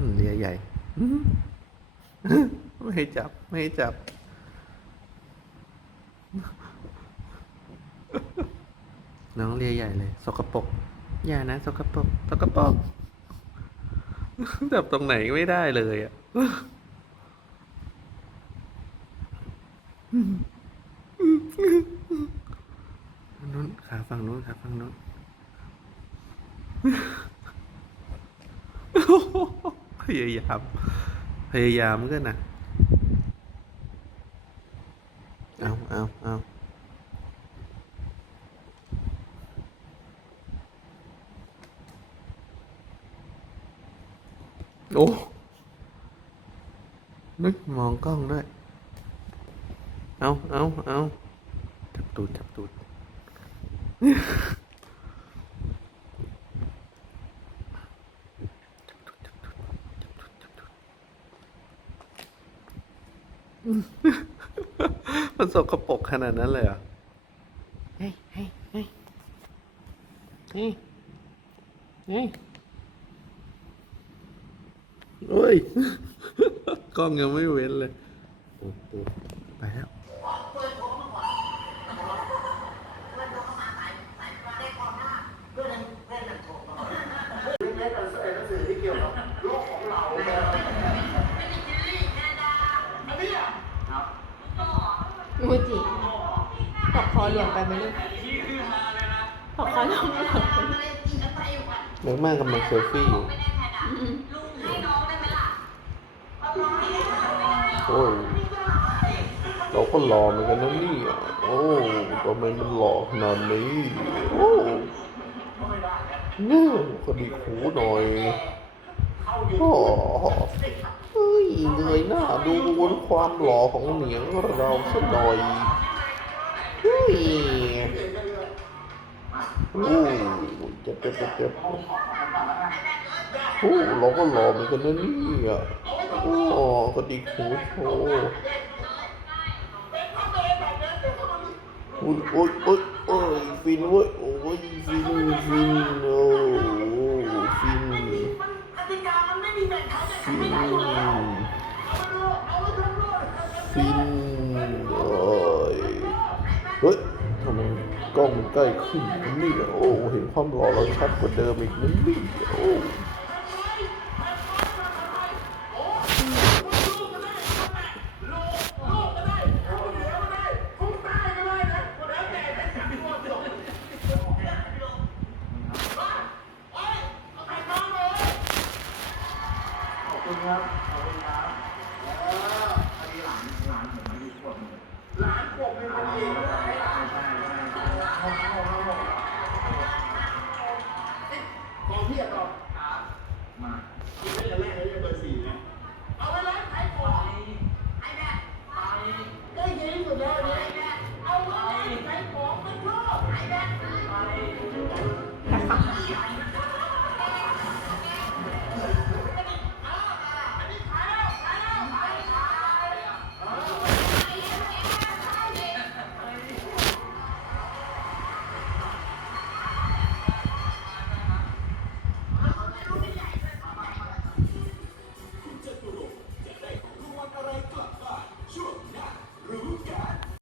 มเลียใหญ่อื้อไม่ให้จับ ไม่ให้จับ น้องเลียใหญ่เลย สกปรกอย่านะ สกปรก สกปรก จับตรงไหนไม่ได้เลยอะนู้นขาฝั่งนู้นขาฝั่งนู้น พยายามพยายามก็นะเอาเอาเอาโอ้นึกมองกล้องด้วย เอาเอาเอาจับตูดจับตูด มันสกปรกขนาดนั้นเลยเหรอเฮ้ยเฮ้ยเฮ้ยเฮ้ยเฮ้ยโอ้ย กล้องยังไม่เว้นเลยโอ้โหไปแล้ว มูจิปอกคอหลวมไปไหมลูกปอกคอหลวมหลวมไปไหมเล็กมากกำลังเซลฟี่อยู่อืมโอ้ยเราก็หล่อเหมือนกันนะเนี่ยโอ้ทำไมมันหล่อขนาดนี้โอ้เนี่ยกระดิกหูหน่อยโอ้ เฮ้ยหนื่อยหน้าดูวนความหล่อของเหนียงเราสักหน่อยเฮ้ยโอ้เจ็บเจ็บเจ็บเจ็บโอ้เราก็หล่อเหมือนกันนะเนี่ยโอ้กระดิกหูโชว์โอ้ยโอ้ยโอ้ยโอ้ยฟินเว้ยโอ้ยฟินฟินโอ้ฟินฟิน ฟินเอ้ยเฮ้ยทำไมกล้องมันใกล้ขึ้นนี่ยโอ้เห็นความหล่อเราชัดกว่าเดิมอีกนิด นึงโอ้ของพี่อะตอบ